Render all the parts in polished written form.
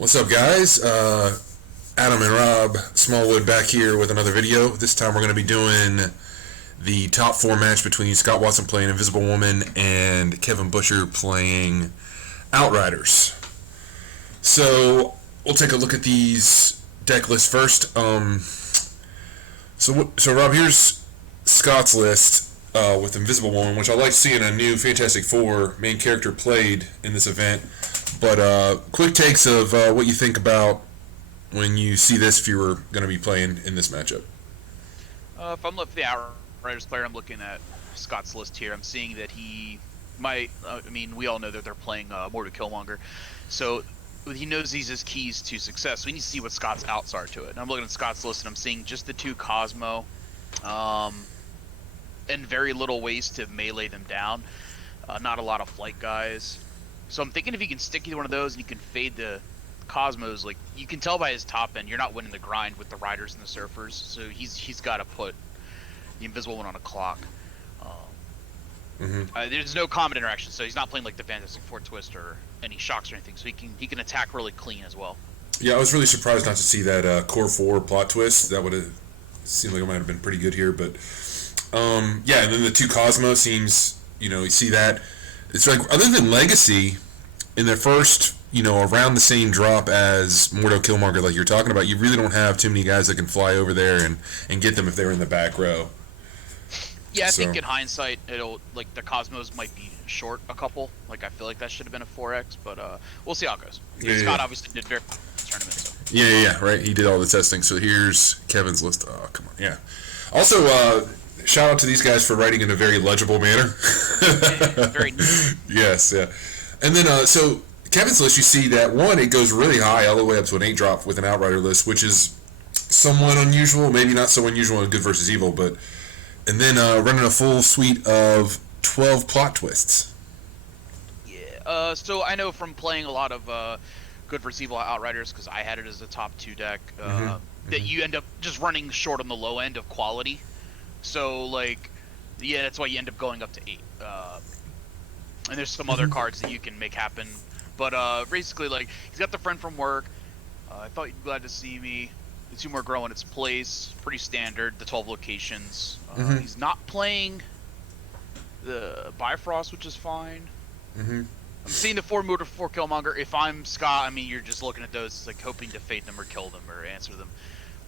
What's up, guys? Adam and Rob Smallwood back here with another video. This time we're going to be doing the top four match between Scott Watson playing Invisible Woman and Kevin Butcher playing Outriders. So we'll take a look at these deck lists first. So Rob, here's Scott's list with Invisible Woman, which I like seeing a new Fantastic Four main character played in this event. But quick takes of what you think about when you see this if you were going to be playing in this matchup. If I'm looking at the Outriders player, I'm looking at Scott's list here. I'm seeing that he might, we all know that they're playing Mortal Killmonger. So he knows these as keys to success. So we need to see what Scott's outs are to it. And I'm looking at Scott's list and I'm seeing just the two Cosmo and very little ways to melee them down. Not a lot of flight guys. So I'm thinking if you can stick either one of those and you can fade the Cosmos, like you can tell by his top end, you're not winning the grind with the Riders and the Surfers. So he's got to put the Invisible One on a clock. There's no combat interaction, so he's not playing like the Fantastic Four twist or any shocks or anything. So he can attack really clean as well. Yeah, I was really surprised not to see that Core 4 plot twist. That would have seemed like it might have been pretty good here, but yeah. And then the two Cosmo seems, you see that. It's like, other than Legacy, in their first, around the same drop as Mortal Killmonger like you're talking about, you really don't have too many guys that can fly over there and get them if they're in the back row. Yeah, I think in hindsight, like the Cosmos might be short a couple. Like I feel like that should have been a 4X, but we'll see how it goes. Scott obviously did very well in the tournament. So. Yeah, right. He did all the testing. So here's Kevin's list. Oh, come on. Yeah. Also, shout out to these guys for writing in a very legible manner. Very neat. Yes, yeah. And then, so Kevin's list, you see that one, it goes really high, all the way up to an 8-drop with an Outrider list, which is somewhat unusual, maybe not so unusual in Good versus Evil, but. And then running a full suite of 12 plot twists. Yeah, so I know from playing a lot of Good versus Evil Outriders, because I had it as a top 2 deck, that you end up just running short on the low end of quality. So, like, yeah, that's why you end up going up to 8. And there's some other cards that you can make happen. But basically, like, he's got the friend from work. I thought you'd be glad to see me. The 2 more grow in its place. Pretty standard, the 12 locations. He's not playing the Bifrost, which is fine. I'm seeing the 4 Motor 4 Killmonger. If I'm Scott, you're just looking at those, like, hoping to fade them or kill them or answer them.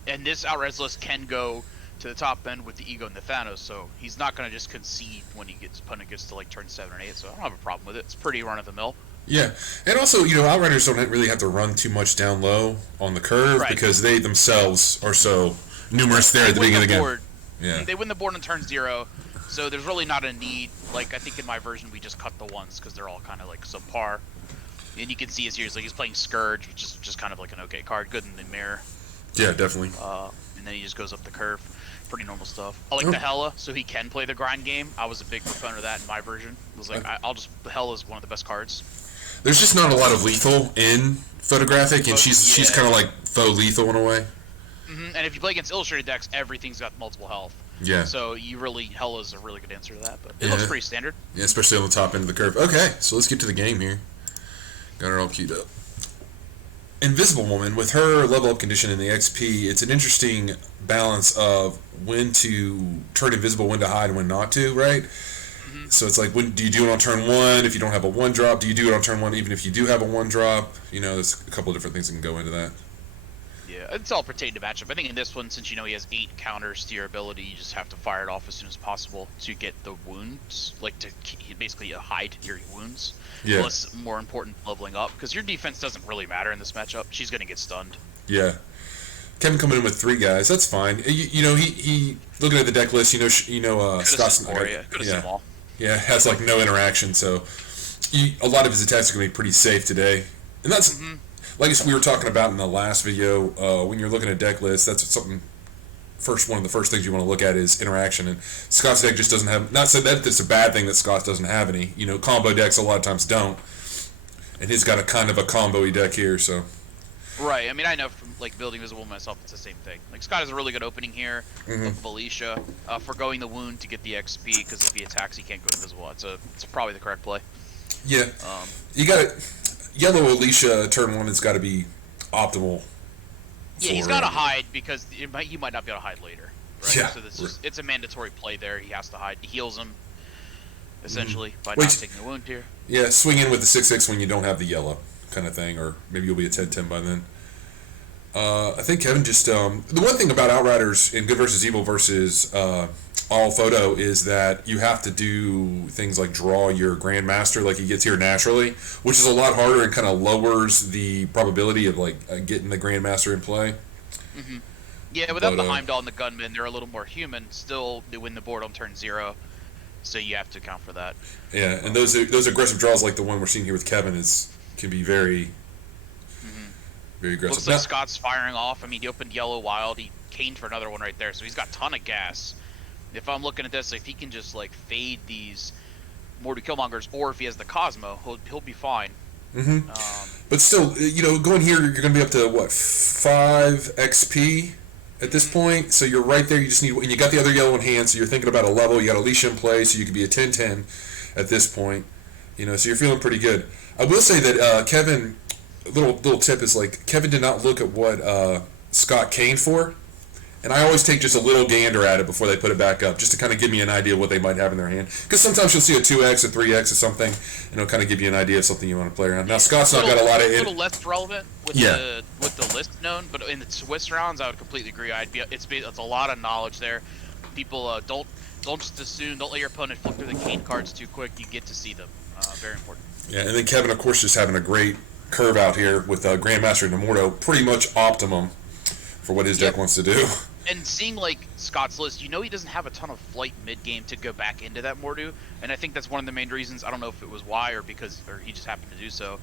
And this Outriders list can go to the top end with the Ego and the Thanos, so he's not going to just concede when opponent gets to like turn 7 or 8, so I don't have a problem with it. It's pretty run-of-the-mill. Yeah, and also, Outriders don't really have to run too much down low on the curve because they themselves are so numerous there at the beginning of the game. Yeah. They win the board on turn 0, so there's really not a need. Like, I think in my version we just cut the ones because they're all kind of like subpar. And you can see his here's like he's playing Scourge, which is just kind of like an okay card, good in the mirror. Yeah, definitely. And then he just goes up the curve. Pretty normal stuff. I like the Hela, so he can play the grind game. I was a big proponent of that in my version. It was like, the Hela is one of the best cards. There's just not a lot of lethal in photographic, and she's kind of like faux lethal in a way. And if you play against illustrated decks, everything's got multiple health. Yeah. So Hela's a really good answer to that, but it looks pretty standard. Yeah, especially on the top end of the curve. Okay, so let's get to the game here. Got it all queued up. Invisible Woman, with her level up condition in the XP, it's an interesting balance of when to turn invisible, when to hide, and when not to, right? So it's like, when do you do it on turn 1 if you don't have a 1-drop? Do you do it on turn 1 even if you do have a 1-drop? There's a couple of different things that can go into that. Yeah, it's all pertaining to matchup. I think in this one, since he has 8 counters to your ability, you just have to fire it off as soon as possible to get the wounds, like to basically hide your wounds. Yeah. Plus, more important, leveling up, because your defense doesn't really matter in this matchup. She's going to get stunned. Yeah. Kevin coming in with 3 guys, that's fine. He looking at the deck list, Scott's Yeah, has like no interaction, so a lot of his attacks are going to be pretty safe today. And that's, like we were talking about in the last video, when you're looking at deck lists, that's something, one of the first things you want to look at is interaction. And Scott's deck just doesn't have, not said that it's a bad thing that Scott doesn't have any. Combo decks a lot of times don't. And he's got a kind of a combo-y deck here, so. Right, I know from like building Invisible myself, it's the same thing. Like Scott has a really good opening here of Felicia, forgoing the wound to get the XP, because if he attacks he can't go invisible. It's probably the correct play. Yeah. You got it. Yellow Alicia turn 1 has got to be optimal. Yeah, he's got to hide because he might not be able to hide later. Right? Yeah. So it's a mandatory play there. He has to hide. He heals him, essentially, by not taking a wound here. Yeah, swing in with the 6/6 when you don't have the yellow kind of thing, or maybe you'll be a 10/10 by then. I think Kevin just the one thing about Outriders in Good versus Evil versus all photo is that you have to do things like draw your Grandmaster like he gets here naturally, which is a lot harder and kind of lowers the probability of like getting the Grandmaster in play. Mm-hmm. Yeah, without the Heimdall and the Gunman, they're a little more human. Still, they win the board on turn 0, so you have to account for that. Yeah, and those aggressive draws like the one we're seeing here with Kevin can be very aggressive. Looks like Scott's firing off. I mean, he opened Yellow Wild. He caned for another one right there, so he's got a ton of gas. If I'm looking at this, if he can just like fade these Mordu Killmongers, or if he has the Cosmo, he'll be fine. Mm-hmm. But still, going here, you're going to be up to what 5 XP at this point. So you're right there. You just need, and you got the other yellow in hand. So you're thinking about a level. You got Alicia in play, so you could be a 10/10 at this point. So you're feeling pretty good. I will say that Kevin. Little tip is like Kevin did not look at what Scott caned for, and I always take just a little gander at it before they put it back up, just to kind of give me an idea of what they might have in their hand. Because sometimes you'll see a 2x, a 3x, or something, and it'll kind of give you an idea of something you want to play around. Now Scott's not got a lot of a little less relevant with the list known, but in the Swiss rounds, I would completely agree. It's a lot of knowledge there. People don't just assume, don't let your opponent flip through the cane cards too quick. You get to see them. Very important. Yeah, and then Kevin, of course, just having a great curve out here with Grandmaster and Nemordo, pretty much optimum for what his deck wants to do. And seeing like Scott's list, he doesn't have a ton of flight mid game to go back into that Mordu, and I think that's one of the main reasons. I don't know if it was why or he just happened to do so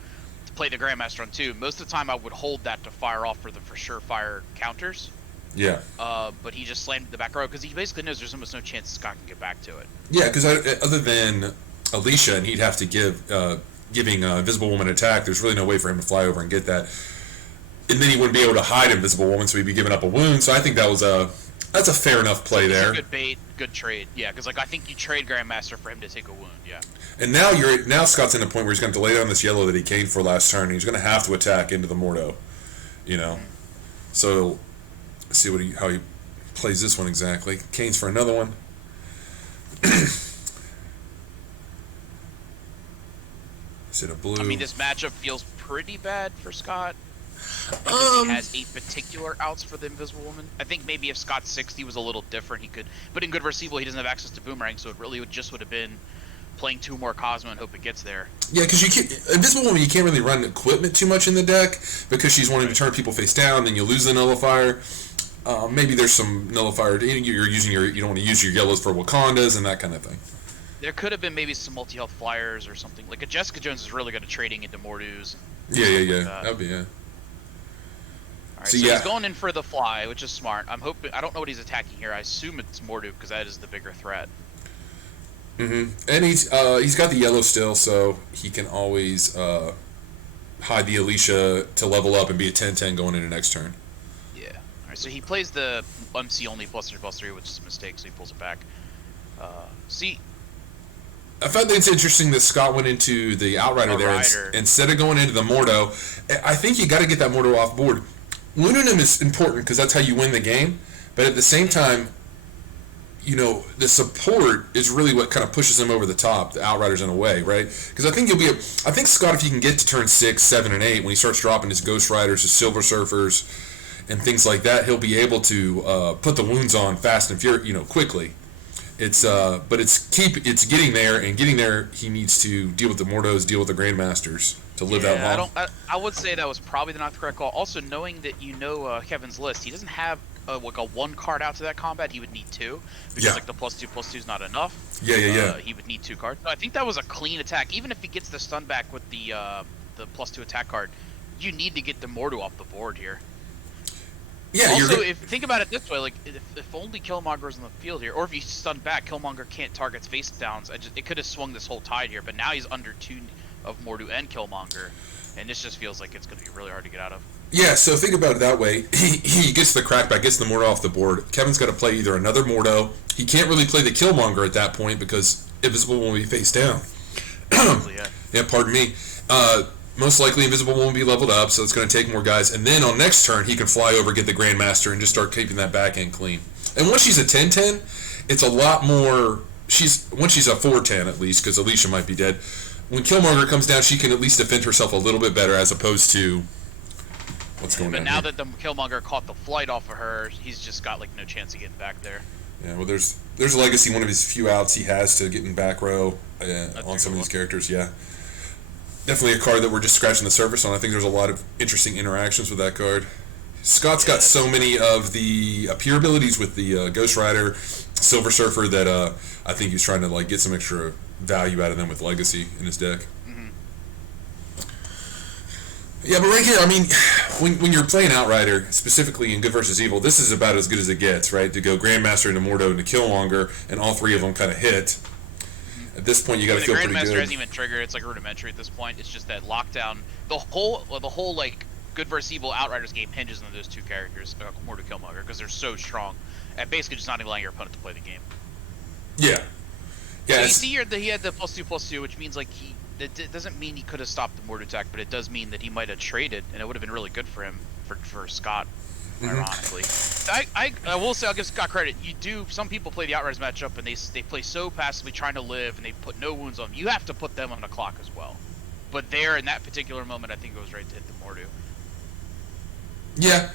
to play the Grandmaster on 2. Most of the time, I would hold that to fire off for the for sure fire counters. Yeah. But he just slammed the back row because he basically knows there's almost no chance Scott can get back to it. Yeah, because other than Alicia, and he'd have to giving Invisible Woman attack, there's really no way for him to fly over and get that. And then he wouldn't be able to hide Invisible Woman, so he'd be giving up a wound. So I think that's a fair enough play there. Good bait, good trade. Yeah, because I think you trade Grandmaster for him to take a wound. Yeah. And now Scott's in the point where he's going to delay down this yellow that he caned for last turn. And he's going to have to attack into the Mordo. So let's see how he plays this one exactly. Canes for another one. Is it a blue? I mean, this matchup feels pretty bad for Scott. Because he has 8 particular outs for the Invisible Woman. I think maybe if Scott's 60 was a little different, he could. But in Good vs. Evil, he doesn't have access to Boomerang, so it really would have been playing 2 more Cosmo and hope it gets there. Yeah, because Invisible Woman, you can't really run equipment too much in the deck because she's wanting to turn people face down, then you lose the Nullifier. Maybe there's some Nullifier. You don't want to use your yellows for Wakandas and that kind of thing. There could have been maybe some multi-health flyers or something. Like a Jessica Jones is really good at trading into Mordus. Yeah. That'd be, yeah. Alright, so he's going in for the fly, which is smart. I'm hoping. I don't know what he's attacking here. I assume it's Mordu because that is the bigger threat. Mm-hmm. And he's got the yellow still, so he can always hide the Alicia to level up and be a 10/10 going into next turn. Yeah. Alright, so he plays the MC only +3/+3, which is a mistake, so he pulls it back. I found that it's interesting that Scott went into the Outrider there instead of going into the Mordo. I think you got to get that Mordo off board. Wounding him is important because that's how you win the game. But at the same time, the support is really what kind of pushes him over the top, the Outriders in a way, right? Because I think I think Scott, if he can get to turn 6, 7, and 8, when he starts dropping his Ghost Riders, his Silver Surfers, and things like that, he'll be able to put the wounds on fast and quickly. But it's getting there, and getting there, he needs to deal with the Mordos, deal with the Grandmasters to live that long. I would say that was probably not the correct call. Also, knowing that Kevin's list, he doesn't have a 1 card out to that combat. He would need 2 because the +2/+2 is not enough. Yeah. He would need 2 cards. So I think that was a clean attack. Even if he gets the stun back with the +2 attack card, you need to get the Mordu off the board here. Yeah. Also, if think about it this way, like if only Killmonger's in the field here, or if you stun back, Killmonger can't target face downs. It could have swung this whole tide here, but now he's under 2 of Mordu and Killmonger, and this just feels like it's going to be really hard to get out of. Yeah, so think about it that way. He gets the crackback, gets the Mordo off the board. Kevin's got to play either another Mordo. He can't really play the Killmonger at that point because Invisible will be face down. Yeah, pardon me. most likely Invisible won't be leveled up, so it's going to take more guys. And then on next turn, he can fly over, get the Grandmaster, and just start keeping that back end clean. And once she's a 10-10, it's a lot more... Once she's a 4-10 at least, because Alicia might be dead. When Killmonger comes down, she can at least defend herself a little bit better as opposed to... What's going on But now here? that the Killmonger caught the flight off of her, he's just got like no chance of getting back there. Yeah, well, there's Legacy, one of his few outs he has to get in back row on some of these characters, yeah. Definitely a card that we're just scratching the surface on. I think there's a lot of interesting interactions with that card. Scott's got so many of the appear abilities with the Ghost Rider, Silver Surfer that I think he's trying to like get some extra value out of them with Legacy in his deck. Mm-hmm. Yeah, but right here, I mean, when you're playing Outrider, specifically in Good vs. Evil, this is about as good as it gets, right? To go Grandmaster into Mordo into Killmonger, and all three of them kind of hit. At this point, you got to feel pretty good. The Grandmaster hasn't even triggered. It's like rudimentary at this point. It's just that lockdown. The whole like Good vs. Evil Outriders game hinges on those two characters, Mordo, Killmonger, because they're so strong at basically just not even allowing your opponent to play the game. Yeah. Yeah. So you see here that he had the +2/+2, which means like it doesn't mean he could have stopped the Mordo attack, but it does mean that he might have traded, and it would have been really good for him for Scott. Ironically, I will say, I'll give Scott credit. Some people play the Outriders matchup and they play so passively trying to live and they put no wounds on them. You have to put them on the clock as well. But there in that particular moment, I think it was right to hit the Mordo. Yeah,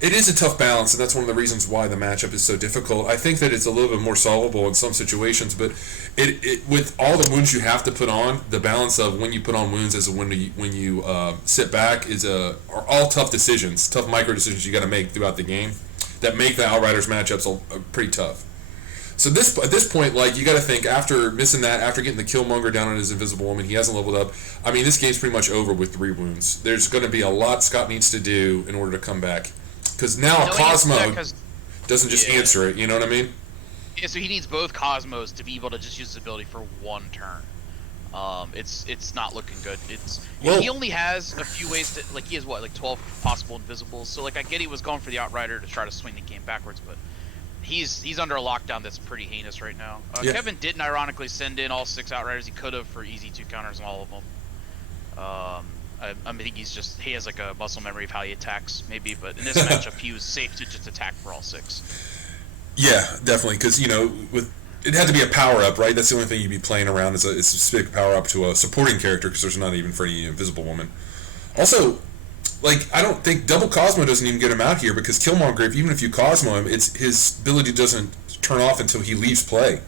it is a tough balance, and that's one of the reasons why the matchup is so difficult. I think that it's a little bit more solvable in some situations, but it with all the wounds you have to put on, the balance of when you put on wounds as when you sit back are all tough decisions, tough micro decisions you got to make throughout the game that make the Outriders matchups pretty tough. So at this point, like, you got to think, after missing that, after getting the Killmonger down on his Invisible Woman, he hasn't leveled up. I mean, this game's pretty much over with 3 wounds. There's going to be a lot Scott needs to do in order to come back. Because now Cosmo doesn't just answer it, you know what I mean? Yeah, so he needs both Cosmos to be able to just use his ability for one turn. It's not looking good. He only has a few ways to, like, he has 12 possible invisibles. So like I get he was going for the Outrider to try to swing the game backwards, but he's under a lockdown that's pretty heinous right now. Kevin didn't ironically send in all 6 Outriders. He could have for easy 2 counters on all of them. I think he has like a muscle memory of how he attacks, maybe, but in this matchup he was safe to just attack for all 6. Yeah, definitely, because it had to be a power up, right? That's the only thing you'd be playing around is a specific power up to a supporting character, because there's not even for any Invisible Woman. Also, like, I don't think double Cosmo doesn't even get him out here, because Killmonger, even if you Cosmo him, his ability doesn't turn off until he leaves play.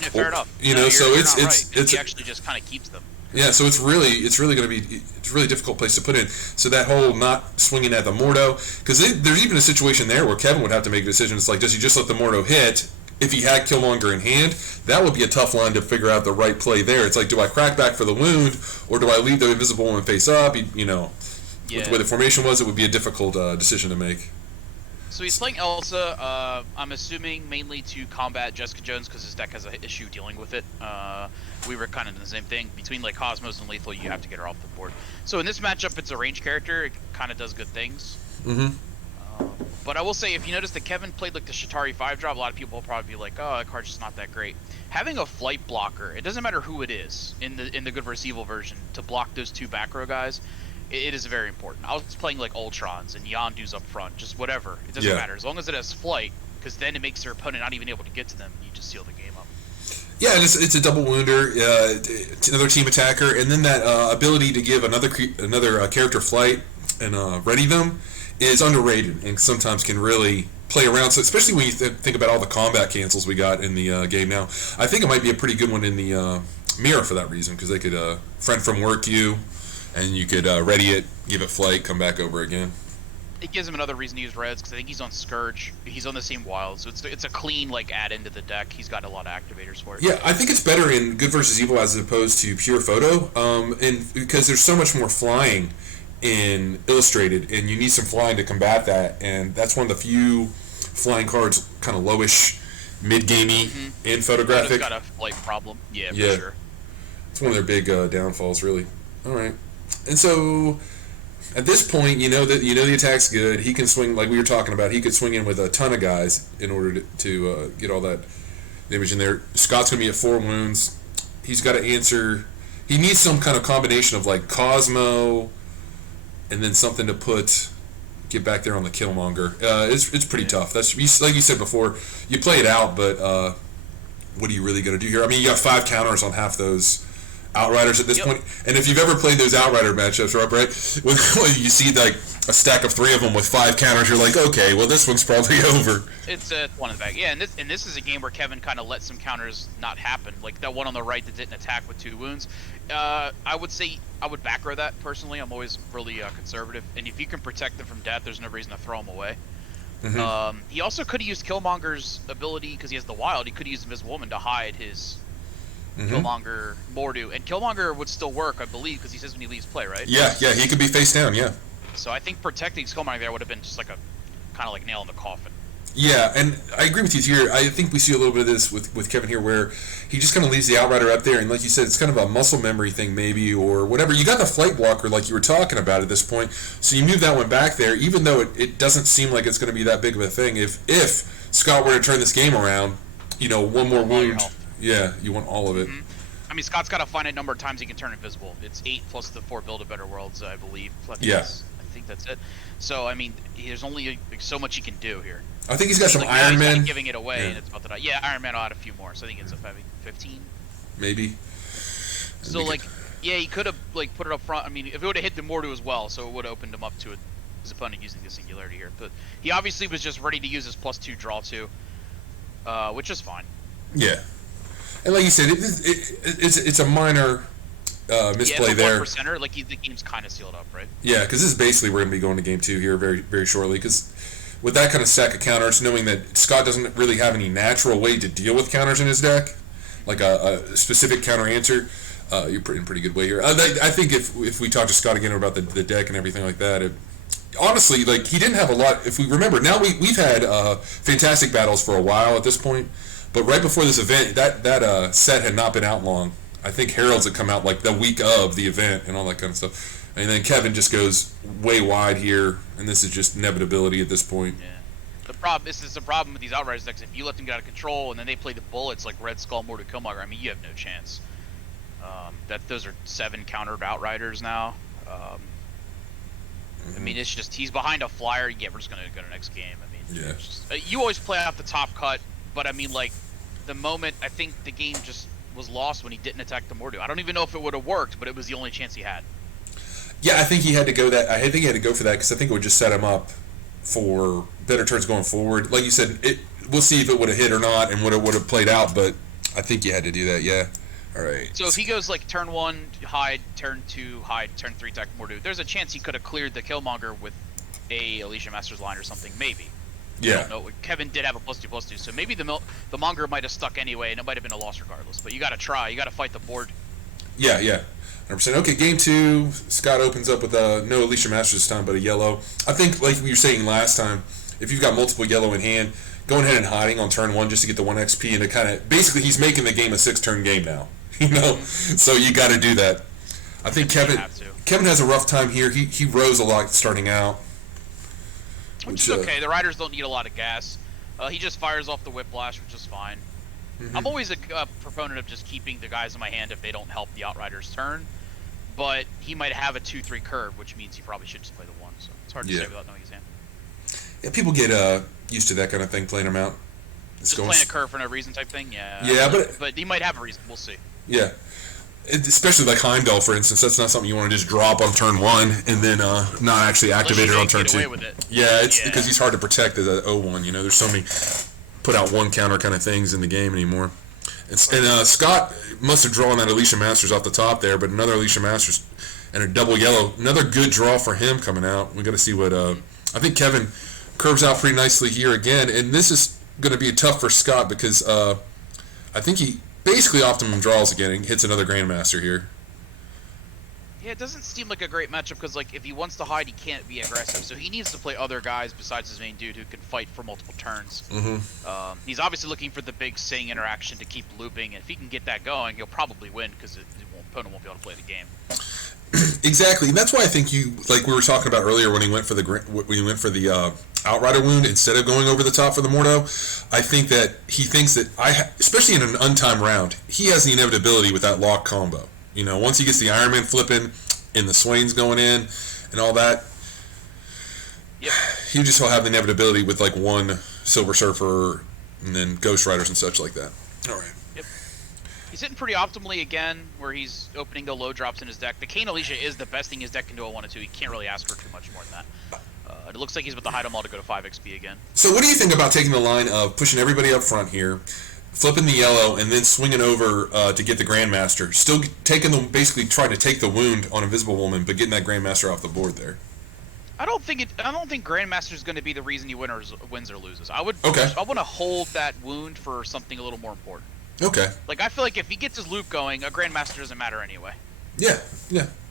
Yeah, fair enough. So it's he actually just kind of keeps them. Yeah, so it's really going to be a really difficult place to put in. So that whole not swinging at the Mordo, because there's even a situation there where Kevin would have to make a decision. It's like, does he just let the Mordo hit? If he had Killmonger in hand, that would be a tough line to figure out the right play there. It's like, do I crack back for the wound, or do I leave the Invisible Woman face up? With the way the formation was, it would be a difficult decision to make. So he's playing Elsa, I'm assuming mainly to combat Jessica Jones because his deck has an issue dealing with it. We were kind of doing the same thing. Between like Cosmos and Lethal, you have to get her off the board. So in this matchup, it's a range character. It kind of does good things. Mm-hmm. But I will say, if you notice that Kevin played like the Shatari 5-drop, a lot of people will probably be like, oh, that card's just not that great. Having a flight blocker, it doesn't matter who it is in the Good vs. Evil version, to block those 2 back row guys, it is very important. I was playing like Ultrons and Yondu's up front, just whatever. It doesn't matter. As long as it has flight, because then it makes their opponent not even able to get to them. You just seal the game up. Yeah, and it's a double wounder, another team attacker, and then that ability to give another character flight and ready them is underrated and sometimes can really play around. So especially when you think about all the combat cancels we got in the game now, I think it might be a pretty good one in the mirror for that reason, because they could friend from work you, and you could ready it, give it flight, come back over again. It gives him another reason to use reds, because I think he's on Scourge. He's on the same wild, so it's a clean add-in to the deck. He's got a lot of activators for it. Yeah, I think it's better in Good vs. Evil as opposed to pure photo, and because there's so much more flying in Illustrated, and you need some flying to combat that, and that's one of the few flying cards, kind of lowish, mid-gamey in photographic. It's got a flight problem. Yeah, for sure. It's one of their big downfalls, really. All right. And so, at this point, you know the attack's good. He can swing, like we were talking about. He could swing in with a ton of guys in order to get all that damage in there. Scott's going to be at 4 wounds. He's got to answer He needs some kind of combination of like Cosmo, and then something to get back there on the Killmonger. It's pretty tough. That's like you said before. You play it out, but what are you really going to do here? I mean, you got 5 counters on half those Outriders at this point, and if you've ever played those Outrider matchups, right, when you see like a stack of 3 of them with 5 counters, you're like, okay, well this one's probably over. It's one in the back, yeah. And this is a game where Kevin kind of let some counters not happen, like that one on the right that didn't attack with 2 wounds. I would say I would back row that personally. I'm always really conservative, and if you can protect them from death, there's no reason to throw them away. Mm-hmm. He also could have used Killmonger's ability because he has the wild. He could have used Invisible Woman to hide his. Killmonger Mordu, and Killmonger would still work, I believe, because he says when he leaves play, right? Yeah, he could be face down, yeah. So I think protecting Killmonger there would have been just like a kind of like nail in the coffin. Yeah, and I agree with you here. I think we see a little bit of this with Kevin here, where he just kind of leaves the Outrider up there, and like you said, it's kind of a muscle memory thing maybe, or whatever. You got the flight blocker like you were talking about at this point, so you move that one back there, even though it doesn't seem like it's going to be that big of a thing. If Scott were to turn this game around, one more wound. Yeah, you want all of it. Mm-hmm. I mean, Scott's got a finite number of times he can turn invisible. It's 8 plus the 4 Build a Better Worlds, I believe. I think that's it. So, I mean, there's only so much he can do here. I think he's got some Iron Man. He's giving it away, and it's about to die. Yeah, Iron Man will add a few more, so I think it's 15. Maybe. So, he could have put it up front. I mean, if it would have hit the Mordu as well, so it would have opened him up to his opponent using the Singularity here. But he obviously was just ready to use his +2 draw too, which is fine. Yeah. And like you said, it's a minor misplay there. 1%er, the game's kind of sealed up, right? Yeah, because this is basically we're going to be going to game 2 here very, very shortly. Because with that kind of stack of counters, knowing that Scott doesn't really have any natural way to deal with counters in his deck, like a specific counter answer, you're in a pretty good way here. I think if we talk to Scott again about the deck and everything like that, honestly, he didn't have a lot. If we remember, now we've had fantastic battles for a while at this point. But right before this event, that set had not been out long. I think Heralds had come out the week of the event and all that kind of stuff. And then Kevin just goes way wide here, and this is just inevitability at this point. Yeah. This is the problem with these Outriders decks. If you let them get out of control and then they play the bullets like Red Skull, Mordu, Killmonger, I mean, you have no chance. Those are 7 countered Outriders now. I mean, it's just he's behind a flyer. Yeah, we're just gonna go to the next game. I mean, you always play out the top cut, but I mean, the moment I think the game just was lost when he didn't attack the Mordu. I don't even know if it would have worked, but it was the only chance he had. Yeah, I think he had to go that. I think he had to go for that because I think it would just set him up for better turns going forward. Like you said, we'll see if it would have hit or not and what it would have played out, but I think you had to do that. Yeah. All right. So if he goes turn 1 hide, turn 2 hide, turn 3 attack Mordu, there's a chance he could have cleared the Killmonger with a Alicia Masters line or something, maybe. Yeah. I don't know. Kevin did have a +2/+2, so maybe the Monger might have stuck anyway, and it might have been a loss regardless. But you got to try. You got to fight the board. Yeah, 100%. Okay, game 2. Scott opens up with no Alicia Masters this time, but a yellow. I think, like you were saying last time, if you've got multiple yellow in hand, going ahead and hiding on turn 1 just to get the 1 XP and to kind of basically he's making the game a 6-turn game now. So you got to do that. I think Kevin has a rough time here. He rose a lot starting out. Which is okay. The riders don't need a lot of gas. He just fires off the Whiplash, which is fine. Mm-hmm. I'm always a proponent of just keeping the guys in my hand if they don't help the Outriders' turn. But he might have a 2-3 curve, which means he probably should just play the 1. So it's hard to say without knowing his hand. Yeah, people get used to that kind of thing, playing them out. Just playing a curve for no reason type thing, yeah. Yeah, but he might have a reason. We'll see. Yeah. Especially like Heimdall, for instance, that's not something you want to just drop on turn 1 and then not actually activate it on turn 2. Yeah, it's because he's hard to protect as a 0-1. There's so many put out 1 counter kind of things in the game anymore. And Scott must have drawn that Alicia Masters off the top there, but another Alicia Masters and a double yellow. Another good draw for him coming out. We got to see what I think Kevin curves out pretty nicely here again, and this is going to be tough for Scott because I think he basically optimum draws again and hits another Grandmaster here. Yeah, it doesn't seem like a great matchup because, if he wants to hide, he can't be aggressive. So he needs to play other guys besides his main dude who can fight for multiple turns. Mm-hmm. He's obviously looking for the big Sing interaction to keep looping, and if he can get that going, he'll probably win because opponent won't be able to play the game. Exactly, and that's why I think we were talking about earlier when he went for the Outrider wound instead of going over the top for the Mordo. I think that he thinks that especially in an untimed round, he has the inevitability with that lock combo. Once he gets the Iron Man flipping and the Swain's going in and all that, yep. He just will have the inevitability with like one Silver Surfer and then Ghost Riders and such like that. All right. Yep. He's hitting pretty optimally again, where he's opening the low drops in his deck. The Kane Alicia is the best thing his deck can do at 1 and 2. He can't really ask for too much more than that. It looks like he's with the hide 'em all to go to 5 XP again. So what do you think about taking the line of pushing everybody up front here, flipping the yellow, and then swinging over to get the Grandmaster? Still basically trying to take the wound on Invisible Woman, but getting that Grandmaster off the board there. I don't think Grandmaster is going to be the reason he wins or loses. I want to hold that wound for something a little more important. Okay. Like, I feel like if he gets his loop going, a Grandmaster doesn't matter anyway. Yeah.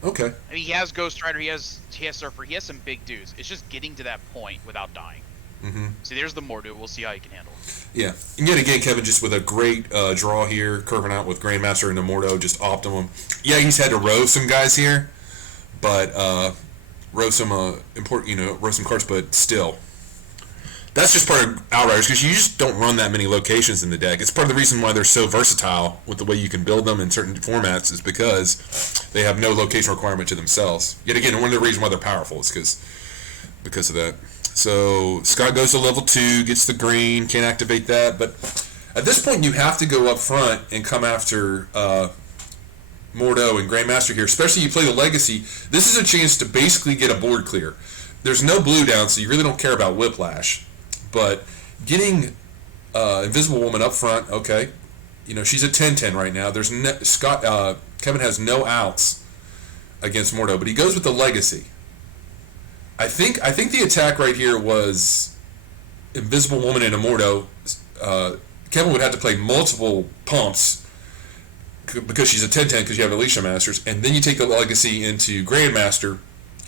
Okay. I mean, he has Ghost Rider, he has Surfer, he has some big dudes. It's just getting to that point without dying. Mm-hmm. So there's the Mordu. We'll see how he can handle it. Yeah. And yet again, Kevin, just with a great draw here, curving out with Grandmaster and the Mordo, just optimum. Yeah, he's had to row some guys here, but row some row some cards, but still. That's just part of Outriders, because you just don't run that many locations in the deck. It's part of the reason why they're so versatile with the way you can build them in certain formats, is because they have no location requirement to themselves. Yet again, one of the reasons why they're powerful is because of that. So Scott goes to level 2, gets the green, can't activate that, but at this point you have to go up front and come after Mordo and Grandmaster here, especially you play the Legacy. This is a chance to basically get a board clear. There's no blue down, so you really don't care about Whiplash. But getting Invisible Woman up front, okay, she's at 10-10 right now. There's Kevin has no outs against Mordo, but he goes with the Legacy. I think the attack right here was Invisible Woman and a Mordo. Kevin would have to play multiple pumps because she's a 10-10 because you have Alicia Masters, and then you take the Legacy into Grandmaster.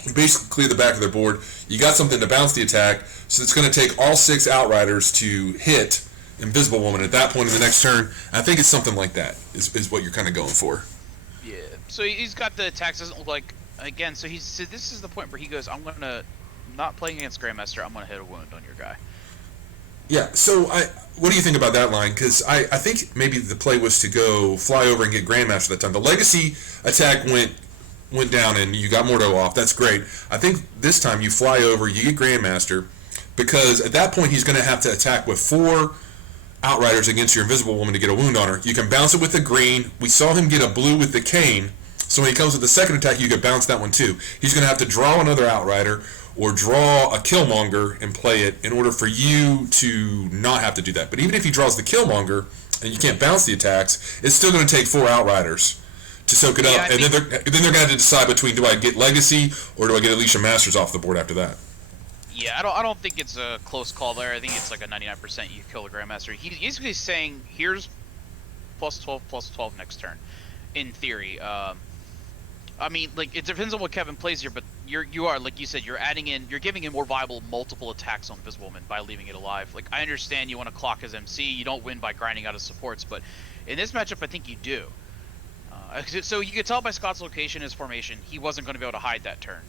You basically clear the back of their board. You got something to bounce the attack, so it's going to take all 6 Outriders to hit Invisible Woman at that point in the next turn. I think it's something like that is what you're kind of going for. Yeah. So he's got the attacks. Doesn't look like again. So this is the point where he goes, I'm gonna not playing against Grandmaster. I'm gonna hit a wound on your guy. Yeah. So what do you think about that line? Because I think maybe the play was to go fly over and get Grandmaster that time. The Legacy attack went down and you got Mordo off. That's great. I think this time you fly over, you get Grandmaster, because at that point he's going to have to attack with 4 Outriders against your Invisible Woman to get a wound on her. You can bounce it with the green. We saw him get a blue with the cane, so when he comes with the second attack you can bounce that one too. He's going to have to draw another Outrider or draw a Killmonger and play it in order for you to not have to do that. But even if he draws the Killmonger and you can't bounce the attacks, it's still going to take 4 Outriders to soak it up, and then they're going to have to decide between, do I get Legacy or do I get Alicia Masters off the board after that? Yeah, I don't think it's a close call there. I think it's like a 99% you kill the Grandmaster. He's basically saying, here's +12/+12 next turn, in theory. I mean, like, it depends on what Kevin plays here, but you are like you said, you're giving him more viable multiple attacks on Invisible Woman by leaving it alive. Like, I understand you want to clock his MC, you don't win by grinding out his supports, but in this matchup, I think you do. So you could tell by Scott's location, his formation, he wasn't going to be able to hide that turn.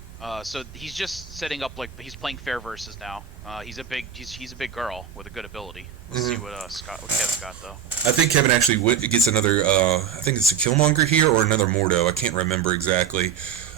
So he's just setting up, like, he's playing fair versus now. He's a big girl with a good ability. We'll see what Kevin's got though. I think Kevin actually gets another. I think it's a Killmonger here or another Mordo. I can't remember exactly.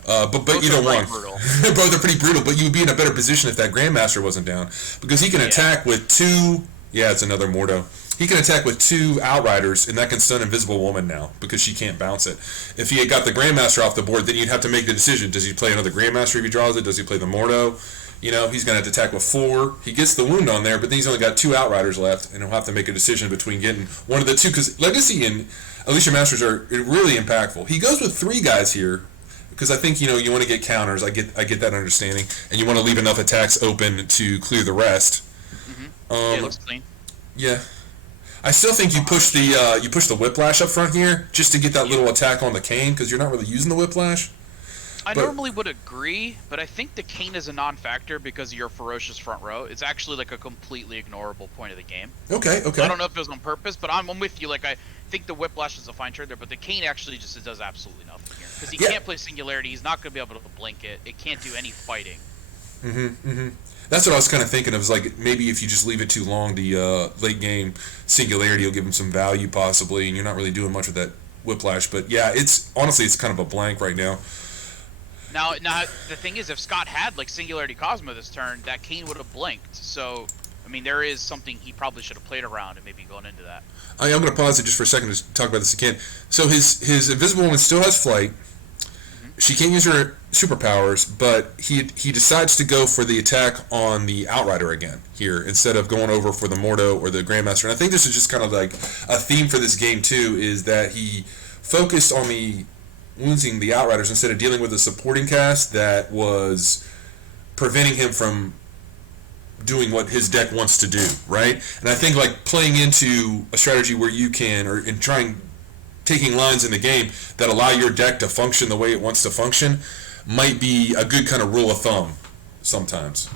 But either one. Both are pretty brutal. But you would be in a better position if that Grandmaster wasn't down, because he can attack with 2. Yeah, it's another Mordo. He can attack with 2 Outriders, and that can stun Invisible Woman now because she can't bounce it. If he had got the Grandmaster off the board, then you'd have to make the decision. Does he play another Grandmaster if he draws it? Does he play the Mordo? He's going to have to attack with 4. He gets the wound on there, but then he's only got 2 Outriders left, and he'll have to make a decision between getting one of the 2, because Legacy and Alicia Masters are really impactful. He goes with 3 guys here, because I think, you want to get counters. I get that understanding, and you want to leave enough attacks open to clear the rest. Mm-hmm. Yeah, it looks clean. Yeah. I still think you push the Whiplash up front here just to get that little attack on the cane, because you're not really using the Whiplash. I normally would agree, but I think the cane is a non-factor because of your ferocious front row. It's actually like a completely ignorable point of the game. Okay. I don't know if it was on purpose, but I'm with you. Like, I think the Whiplash is a fine trade there, but the cane actually just does absolutely nothing here because he can't play Singularity. He's not going to be able to blink it. It can't do any fighting. That's what I was kind of thinking of. Is like maybe if you just leave it too long, the late game Singularity will give him some value possibly, and you're not really doing much with that Whiplash. But yeah, it's kind of a blank right now. Now the thing is, if Scott had like Singularity Cosmo this turn, that Kane would have blinked. So I mean, there is something he probably should have played around and maybe gone into that. I'm going to pause it just for a second to talk about this again. So his Invisible Woman still has flight. She can't use her superpowers, but he decides to go for the attack on the Outrider again here instead of going over for the Mordo or the Grandmaster. And I think this is just kind of like a theme for this game too, is that he focused on the wounding the Outriders instead of dealing with a supporting cast that was preventing him from doing what his deck wants to do, right? And I think like playing into a strategy where you can, or in trying taking lines in the game that allow your deck to function the way it wants to function might be a good kind of rule of thumb sometimes.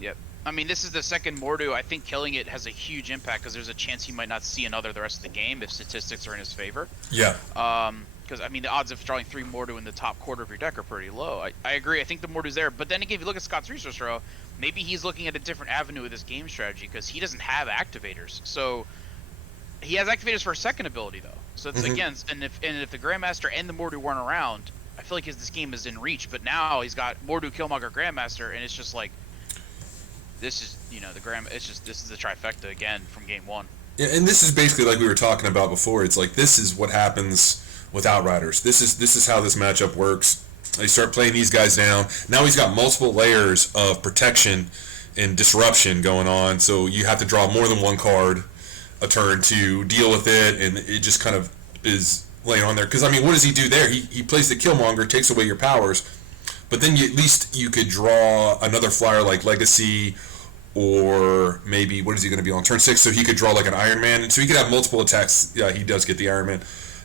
Yep. I mean, this is the second Mordu. I think killing it has a huge impact because there's a chance he might not see another the rest of the game if statistics are in his favor. Yeah. Because, I mean, the odds of drawing 3 Mordu in the top quarter of your deck are pretty low. I agree. I think the Mordu's there. But then again, if you look at Scott's resource row, maybe he's looking at a different avenue with his game strategy because he doesn't have activators. So he has activators for a second ability, though. So it's again, and if the Grandmaster and the Mordu weren't around, I feel like this game is in reach. But now he's got Mordu, Killmonger, Grandmaster, and it's just like, this is, this is the trifecta again from game 1. Yeah, and this is basically like we were talking about before. It's like this is what happens with Outriders. This is how this matchup works. They start playing these guys down. Now he's got multiple layers of protection and disruption going on, so you have to draw more than one card a turn to deal with it, and it just kind of is laying on there. Because, I mean, what does he do there? He plays the Killmonger, takes away your powers, but then at least you could draw another flyer like Legacy, or maybe, what is he going to be on turn 6? So he could draw like an Iron Man, and so he could have multiple attacks. Yeah, he does get the Iron Man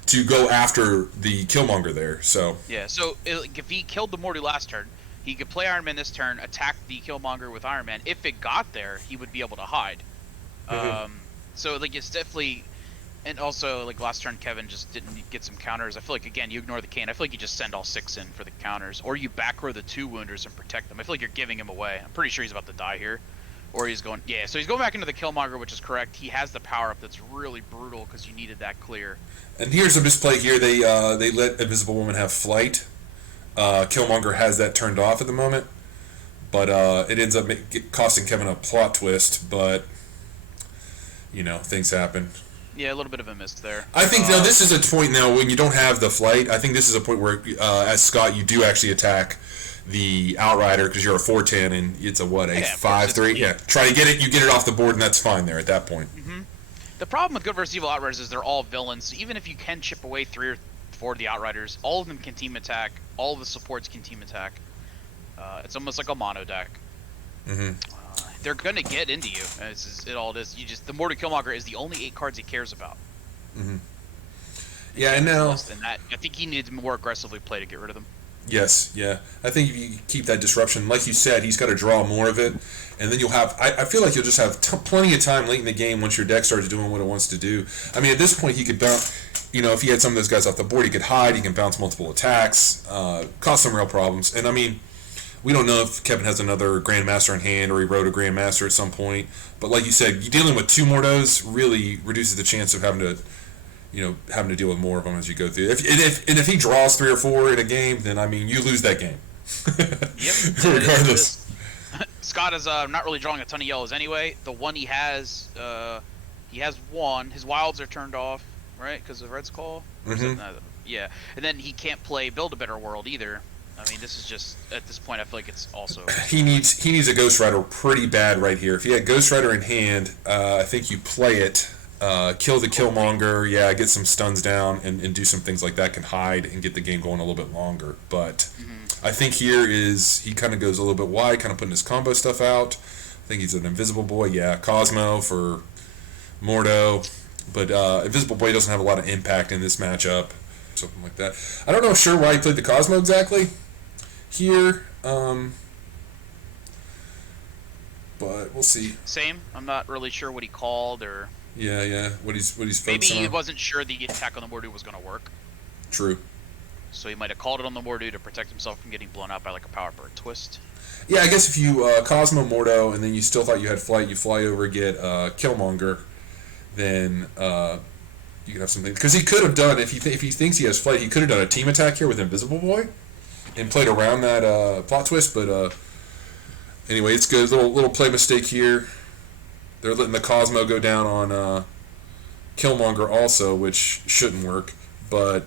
to go after the Killmonger there. So yeah, so if he killed the Morty last turn, he could play Iron Man this turn, attack the Killmonger with Iron Man. If it got there, he would be able to hide. So like it's definitely, and also like last turn Kevin just didn't get some counters. I feel like again you ignore the Kane. I feel like you just send all 6 in for the counters, or you back row the 2 wounders and protect them. I feel like you're giving him away. I'm pretty sure he's about to die here, or he's going so he's going back into the Killmonger, which is correct. He has the power up that's really brutal because you needed that clear. And here's a misplay here. They let Invisible Woman have flight. Killmonger has that turned off at the moment, but it ends up costing Kevin a plot twist. But things happen. Yeah, a little bit of a miss there. I think now this is a point now when you don't have the flight. I think this is a point where, as Scott, you do actually attack the Outrider because you're a 4/10 and it's a 5/3. Yeah, try to get it. You get it off the board and that's fine there at that point. The problem with Good vs. Evil Outriders is they're all villains. So even if you can chip away 3 or 4 of the Outriders, all of them can team attack. All of the supports can team attack. It's almost like a mono deck. They're gonna get into you. It all is. The Mortal Killmonger is the only 8 cards he cares about. Yeah, and now I think he needs to more aggressively play to get rid of them. Yes, yeah. I think if you keep that disruption, like you said, he's got to draw more of it, and then you'll have. I feel like you'll just have plenty of time late in the game once your deck starts doing what it wants to do. I mean, at this point, he could bounce. If he had some of those guys off the board, he could hide. He can bounce multiple attacks, cause some real problems. And I mean, we don't know if Kevin has another Grandmaster in hand or he wrote a Grandmaster at some point. But like you said, dealing with 2 Mordos really reduces the chance of having to deal with more of them as you go through. If he draws 3 or 4 in a game, then I mean you lose that game. Yep. Regardless. Scott is not really drawing a ton of yellows anyway. The one he has 1. His wilds are turned off, right? Because of Red's Call. Yeah, and then he can't play Build a Better World either. I mean, this is just at this point. I feel like it's also he needs a Ghost Rider pretty bad right here. If he had Ghost Rider in hand, I think you play it. Kill the Killmonger, get some stuns down and do some things like that, can hide and get the game going a little bit longer. But I think here he kind of goes a little bit wide, kind of putting his combo stuff out. I think he's an Invisible Boy, Cosmo for Mordo. But Invisible Boy doesn't have a lot of impact in this matchup, something like that. I don't know why he played the Cosmo exactly here, but we'll see. Same. I'm not really sure what he called or... Yeah. What he's maybe he on. wasn't sure the attack on the Mordu was going to work. True. So he might have called it on the Mordu to protect himself from getting blown out by like a power bird twist. Yeah, I guess if you Cosmo Mordo and then you still thought you had flight, you fly over, get Killmonger, then you you can have something because he could have done if he thinks he has flight, he could have done a team attack here with Invisible Boy, and played around that plot twist. But anyway, it's good. Little play mistake here. They're letting the Cosmo go down on Killmonger also, which shouldn't work. But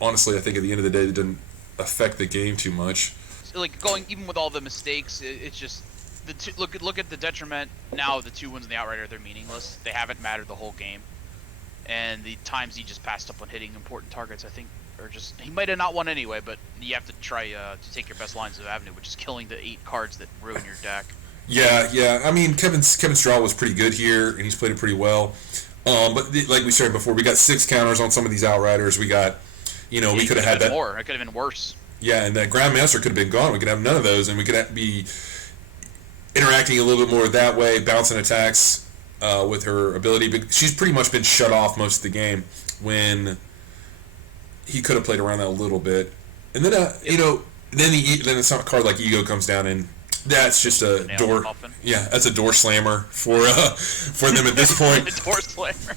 honestly, I think at the end of the day, it didn't affect the game too much. Like going even with all the mistakes, it's just look at the detriment. Now the 2 wins in the Outrider, they're meaningless. They haven't mattered the whole game, and the times he just passed up on hitting important targets, I think, are just he might have not won anyway. But you have to try to take your best lines of avenue, which is killing the 8 cards that ruin your deck. Yeah. I mean, Kevin's draw was pretty good here, and he's played it pretty well. But like we said before, we got 6 counters on some of these Outriders. We got, we could have had that more. It could have been worse. Yeah, and that Grandmaster could have been gone. We could have none of those, and we could be interacting a little bit more that way, bouncing attacks with her ability. But she's pretty much been shut off most of the game when he could have played around that a little bit. And then then a card like Ego comes down, and that's just a door. Yeah, that's a door slammer for them at this point. Door slammer.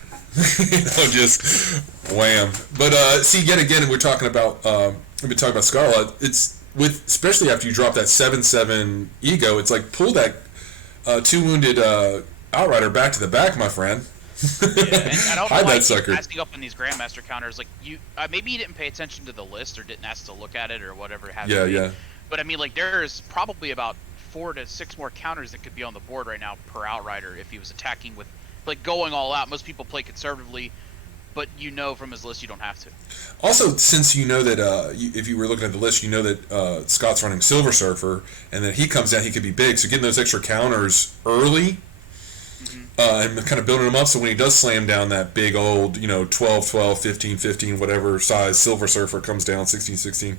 Just wham. But see, yet again, we're talking about we've been talking about Scarlet. It's especially after you drop that 7/7 Ego. It's like pull that 2 wounded Outrider back to the back, my friend. Yeah, and I don't hide know why that sucker. Asking up on these Grandmaster counters, like you, maybe you didn't pay attention to the list or didn't ask to look at it or whatever it happened. Yeah. But I mean, like there's probably about 4 to 6 more counters that could be on the board right now per Outrider if he was attacking with, like, going all out. Most people play conservatively, but from his list you don't have to. Also, since you know that if you were looking at the list, you know that Scott's running Silver Surfer, and then he comes down, he could be big. So getting those extra counters early and kind of building them up, so when he does slam down that big old, 12-12, 15-15, whatever size Silver Surfer comes down, 16-16,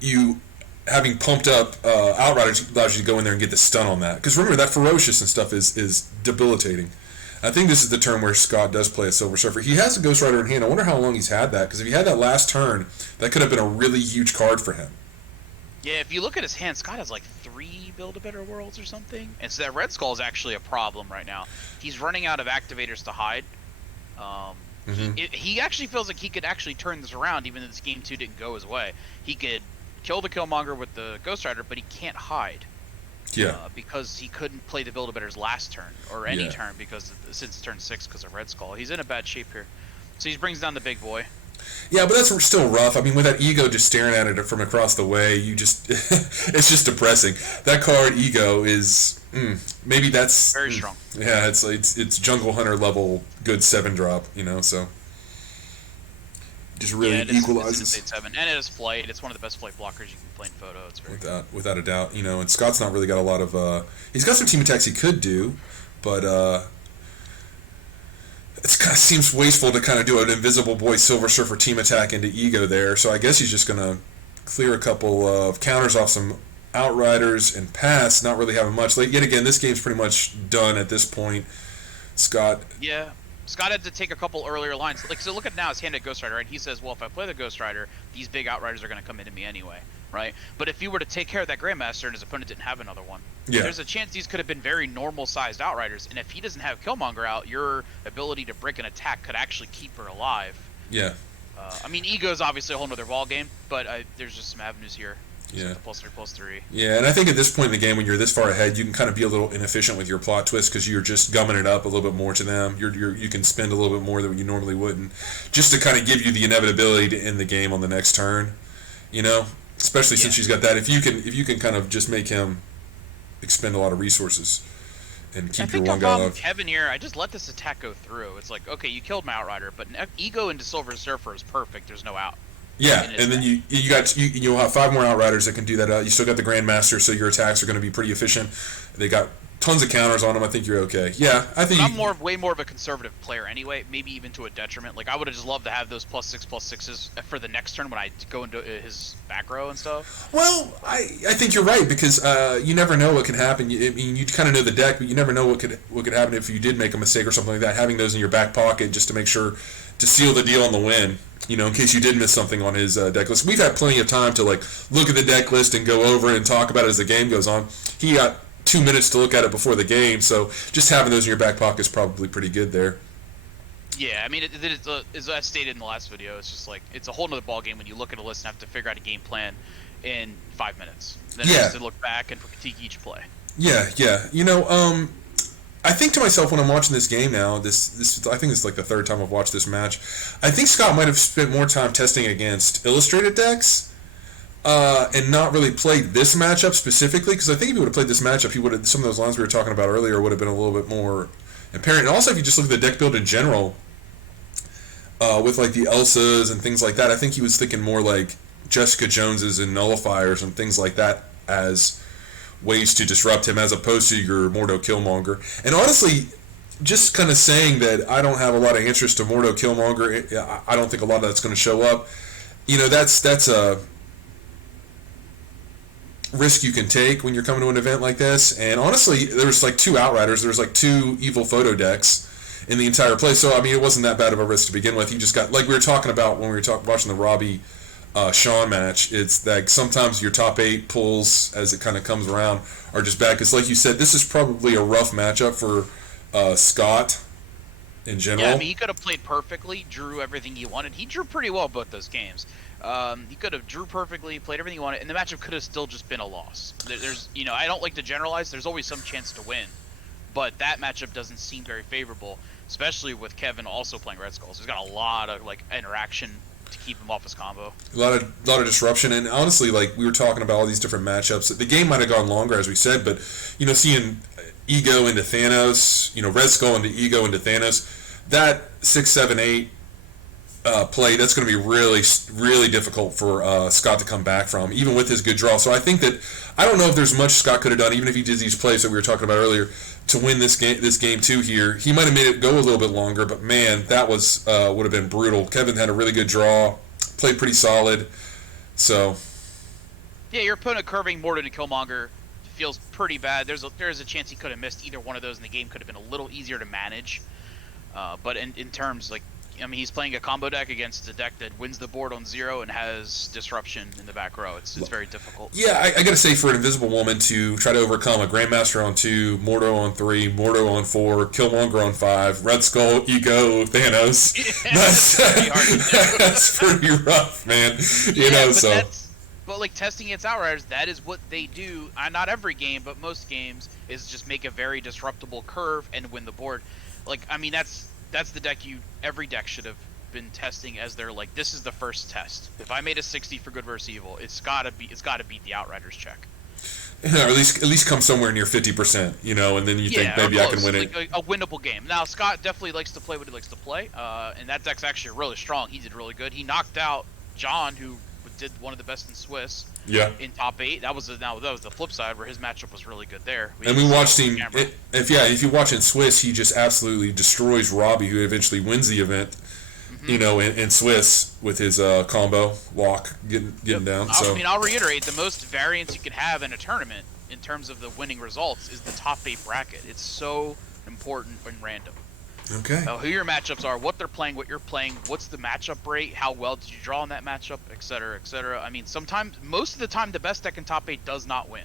you having pumped up Outriders allows you to go in there and get the stun on that. Because remember, that Ferocious and stuff is debilitating. I think this is the turn where Scott does play a Silver Surfer. He has a Ghost Rider in hand. I wonder how long he's had that, because if he had that last turn, that could have been a really huge card for him. Yeah, if you look at his hand, Scott has like 3 Build-A-Better Worlds or something. And so that Red Skull is actually a problem right now. He's running out of activators to hide. He actually feels like he could actually turn this around, even though this game 2 didn't go his way. He could kill the Killmonger with the Ghost Rider, but he can't hide. Yeah. Because he couldn't play the Build-A-Betters last turn, or any turn, since turn 6 because of Red Skull. He's in a bad shape here. So he brings down the big boy. Yeah, but that's still rough. I mean, with that Ego just staring at it from across the way, it's just depressing. That card, Ego, is, maybe that's... Very strong. Yeah, it's Jungle Hunter level good 7-drop, so... Just really equalizes. It's 7, and it is flight. It's one of the best flight blockers you can play in photo. It's very good. Without a doubt, and Scott's not really got a lot of. He's got some team attacks he could do, but it kind of seems wasteful to kind of do an Invisible Boy Silver Surfer team attack into Ego there. So I guess he's just gonna clear a couple of counters off some Outriders and pass. Not really having much. Yet again, this game's pretty much done at this point. Scott. Yeah. Scott had to take a couple earlier lines. So look at now his hand at Ghost Rider, right? He says, well, if I play the Ghost Rider, these big Outriders are going to come into me anyway, right? But if he were to take care of that Grandmaster and his opponent didn't have another one, there's a chance these could have been very normal-sized Outriders. And if he doesn't have Killmonger out, your ability to break an attack could actually keep her alive. Yeah. I mean, Ego is obviously a whole nother ball game, but there's just some avenues here. Yeah. +3/+3. Yeah, and I think at this point in the game, when you're this far ahead, you can kind of be a little inefficient with your plot twist because you're just gumming it up a little bit more to them. You can spend a little bit more than you normally wouldn't, just to kind of give you the inevitability to end the game on the next turn. Especially since she's got that. If you can kind of just make him expend a lot of resources and keep your one guy alive. Kevin here, I just let this attack go through. It's like, okay, you killed my Outrider, but Ego into Silver Surfer is perfect. There's no out. Yeah, and then you'll have 5 more Outriders that can do that. You still got the Grandmaster, so your attacks are going to be pretty efficient. They got tons of counters on them. I think you're okay. Yeah, I think I'm way more of a conservative player anyway. Maybe even to a detriment. Like I would have just loved to have those +6/+6s for the next turn when I go into his back row and stuff. Well, I think you're right because you never know what can happen. You kind of know the deck, but you never know what could happen if you did make a mistake or something like that. Having those in your back pocket just to make sure to seal the deal on the win. In case you did miss something on his deck list. We've had plenty of time to look at the deck list and go over it and talk about it as the game goes on. He got 2 minutes to look at it before the game, so just having those in your back pocket is probably pretty good there. Yeah, I mean, as I stated in the last video, it's just like it's a whole nother ball game when you look at a list and have to figure out a game plan in 5 minutes. Then you have to look back and critique each play. Yeah. I think to myself when I'm watching this game now, this I think it's like the third time I've watched this match. I think Scott might have spent more time testing against illustrated decks, and not really played this matchup specifically. Because I think if he would have played this matchup, he would have some of those lines we were talking about earlier would have been a little bit more apparent. And also, if you just look at the deck build in general, with like the Elsas and things like that, I think he was thinking more like Jessica Joneses and nullifiers and things like that as ways to disrupt him, as opposed to your Mordo Killmonger. And honestly, just kind of saying that I don't have a lot of interest to Mordo Killmonger, I don't think a lot of that's going to show up. That's a risk you can take when you're coming to an event like this. And honestly, there was like 2 Outriders, there was like 2 evil photo decks in the entire play. So I mean, it wasn't that bad of a risk to begin with. He just got, like we were talking about when we were watching the Robbie Sean match, it's like sometimes your top 8 pulls as it kind of comes around are just bad. Because like you said, this is probably a rough matchup for Scott in general. Yeah, I mean, he could have played perfectly, drew everything he wanted. He drew pretty well both those games. He could have drew perfectly, played everything he wanted, and the matchup could have still just been a loss. There's, I don't like to generalize. There's always some chance to win, but that matchup doesn't seem very favorable, especially with Kevin also playing Red Skulls. He's got a lot of like interaction to keep him off his combo. A lot of disruption, and honestly, like we were talking about all these different matchups. The game might have gone longer, as we said, but seeing Ego into Thanos, Red Skull into Ego into Thanos, that 6, 7, 8 play, that's going to be really, really difficult for Scott to come back from, even with his good draw. So I think that I don't know if there's much Scott could have done, even if he did these plays that we were talking about earlier, to win this game 2 here. He might have made it go a little bit longer, but man, that was would have been brutal. Kevin had a really good draw, played pretty solid. So yeah, your opponent curving Mordo to Killmonger feels pretty bad. There's a chance he could have missed either one of those, and the game could have been a little easier to manage. But in terms, like, I mean, he's playing a combo deck against a deck that wins the board on 0 and has disruption in the back row. It's very difficult. Yeah, I gotta say, for an Invisible Woman to try to overcome a Grandmaster on 2, Mordo on 3, Mordo on 4, Killmonger on 5, Red Skull, Ego, Thanos. Yeah, that's pretty rough, man. But like testing its Outriders, that is what they do. Not every game, but most games, is just make a very disruptible curve and win the board. Like, I mean, that's the deck every deck should have been testing as their, like, this is the first test. If I made a 60 for good versus evil, it's gotta beat the Outriders check. Yeah, or at least come somewhere near 50%, and then you think maybe I can win it. Like a winnable game. Now Scott definitely likes to play what he likes to play, and that deck's actually really strong. He did really good. He knocked out John, who did one of the best in Swiss. Yeah. In top 8, that was the flip side where his matchup was really good there. And we watched him. If you watch in Swiss, he just absolutely destroys Robbie, who eventually wins the event. Mm-hmm. In Swiss with his combo walk getting down. So I mean, I'll reiterate: the most variance you could have in a tournament in terms of the winning results is the top 8 bracket. It's so important and random. Okay. Who your matchups are, what they're playing, what you're playing, what's the matchup rate, how well did you draw in that matchup, etc., etc. I mean, most of the time, the best deck in top 8 does not win.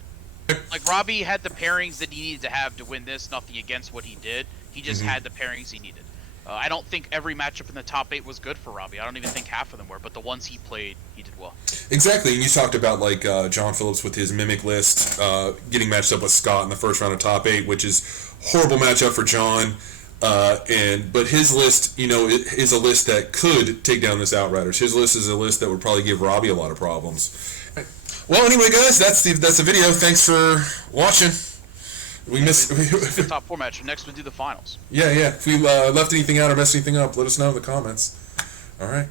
Like, Robbie had the pairings that he needed to have to win this, nothing against what he did. He just had the pairings he needed. I don't think every matchup in the top 8 was good for Robbie. I don't even think half of them were, but the ones he played, he did well. Exactly, and you talked about, like, John Phillips with his Mimic list, getting matched up with Scott in the first round of top 8, which is horrible matchup for John. But his list, is a list that could take down this Outriders. His list is a list that would probably give Robbie a lot of problems. Well, anyway, guys, that's the video. Thanks for watching. We missed the top 4 match. Next, we'll do the finals. Yeah. If we left anything out or messed anything up, let us know in the comments. All right.